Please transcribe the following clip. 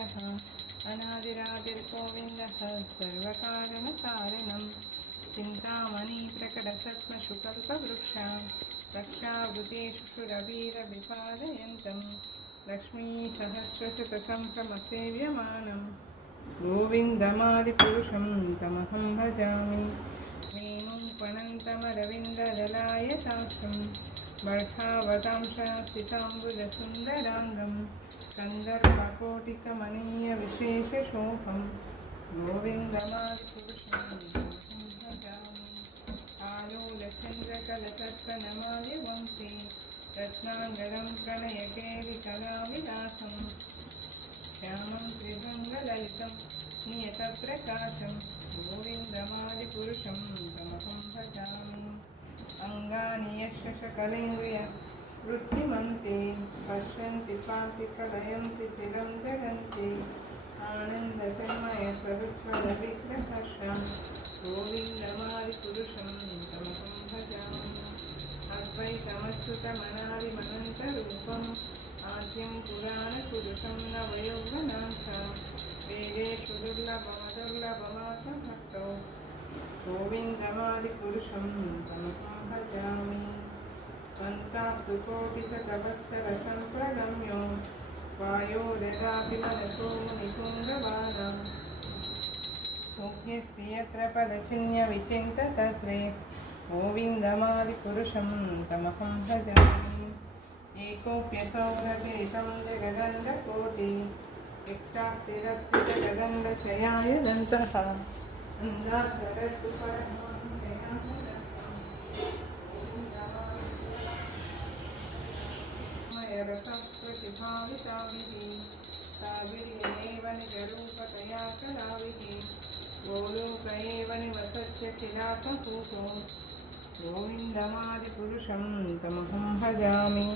गोविन्दः अनादिरादिर्गोविन्दः सर्वकारणकारणं चिन्तामणिप्रकटसत्मशुकल्पवृक्षा रक्षावृतेषु सुरवीरविपादयन्तं लक्ष्मीसहस्रशतसम्भ्रमसेव्यमानं गोविन्दमादिपुरुषं तमहं भजामि वेणुं वर्षावतांशासिताम्बुजसुन्दराङ्गं कन्दरकोटिकमनीयविशेषसोपं गोविन्दमादिकं तालोलचन्द्रकलचकनमामि वंशे रत्नाङ्गलं प्रणयकेरिकलाविलासं श्यामं त्रिभङ्गललितं नियतप्रकाशम् अङ्गानि यशकलेन्द्रिय वृत्तिमन्ते पश्यन्ति पान्ति कलयन्ति चिरं जगन्ति आनन्दचन्मयस्वरुज्ज्वलविग्रहर्षं गोविन्दमादिपुरुषं तमहं भजामि अद्वैतमच्युतमनादिमनन्तरूपम् आद्यं पुराणपुरुषं नवयौवनाथ वेदेषु दुर्लभमदुर्लभमात्मभक्तौ गोविन्दमादिपुरुषं तमहं भजामि अन्तास्तु कोटिशतवत्सरसम्प्रगम्यो वायोरदापि मनसो मुनिपुङ्गवानम् मुख्यस्ति यत्र पदचिह्नविचिन्त तत्रे गोविन्दमादिपुरुषं तमहं भजामि एकोऽप्यसौरगिरितं जगदण्डकोटि यक्षास्तिरस्ति जगदण्डचयाय दन्तः अन्धाधरस्तु प्रतिभाविताभिः साविर्यमेव निजरूपतया कलाभिः गोलोक एव निवसस्य चिरातकूपो गोविन्दमादिपुरुषं तमहं भजामि